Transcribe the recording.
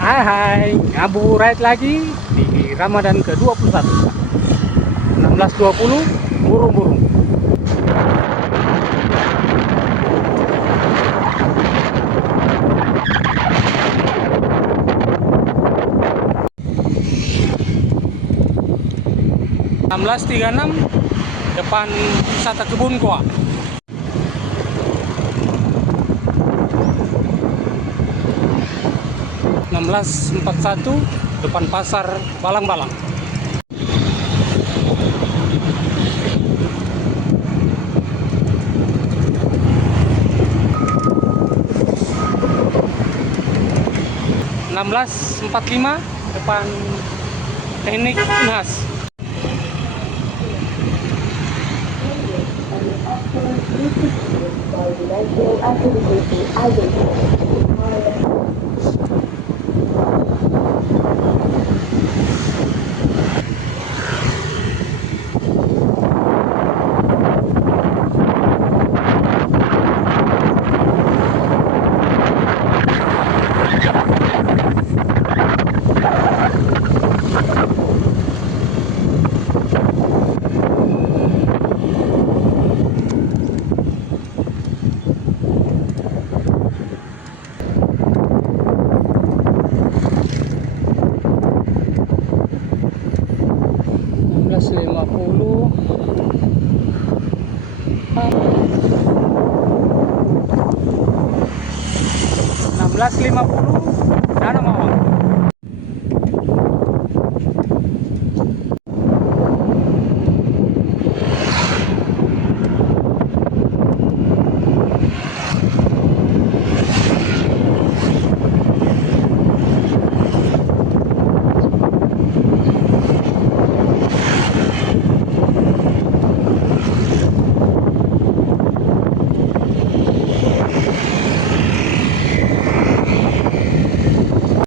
Hai, ngabuburit lagi di Ramadan ke-21. 16.20 burung-burung. Enam belas tiga puluh enam depan wisata Kebun Koa. 16.41 depan pasar Balang-Balang. Enam belas empat lima depan Teknik Unas. Lima puluh 16.50 Danau Mawar.